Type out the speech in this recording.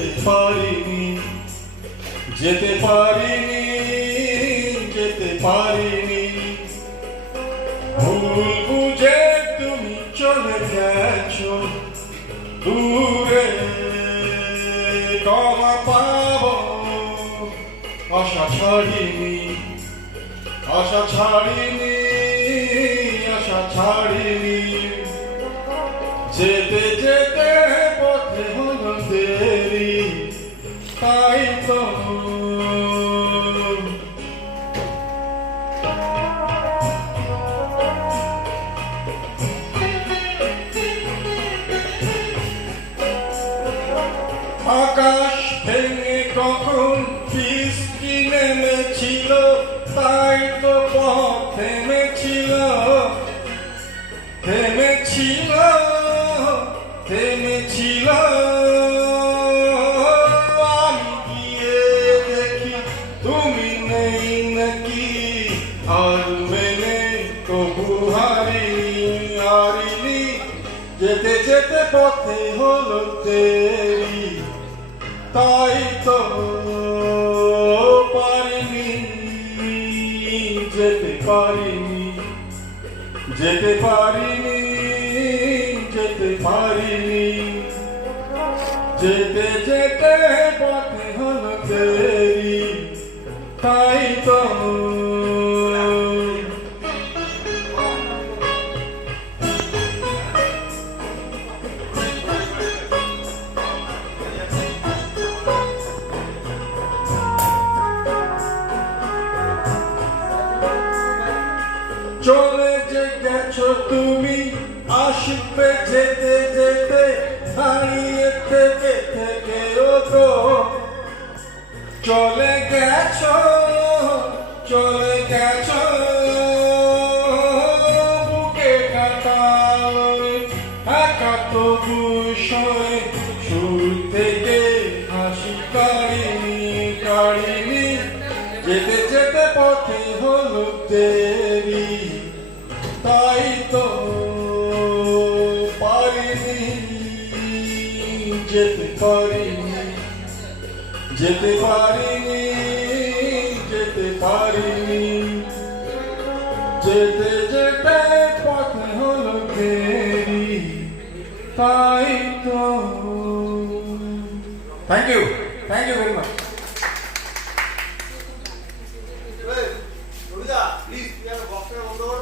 যেতে পারিনি, যেতে পারিনি, যেতে পারিনি। ভুল বুঝে তুমি চলে গেছো দূরে, ক্ষমা পাবো আশা ছাড়িনি, আশা ছাড়িনি, আশা ছাড়িনি। যেতে যেতে পথে হলো দেরি, তাই তো আকাশ ভেঙে কখন বৃষ্টি নেমেছিল, তাই তো পথ থেমেছিল, থেমেছিল, থেমেছিল। আমি গিয়ে দেখি তুমি নেই নাকি, আর মেনে তবু হারিনি, হারিনি। যেতে যেতে পথে হলো দেরি, তাই তো পারিনি, যেতে পারিনি, যেতে পারিনি, যেতে পারিনি। যেতে যেতে পথে হলো দেরি, তাই তো চলে যে গেছো তুমি, আসবে যেতে যেতে, দাঁড়িয়ে থেকে থেকে তো চলে গেছো, চলে গেছো। বুকে কাটা একা তবু সয়ে, সুর থেকে হাসি কাড়িনি, কাড়িনি। যেতে যেতে পথে হলো দেরি, তাই তো পারিনি, যেতে পারিনি, যেতে পারিনি, যেতে পারিনি। যেতে যেতে পথে হলো দেরি, তাই তো। Thank you very much. Please, you have a box বন্ধ করো।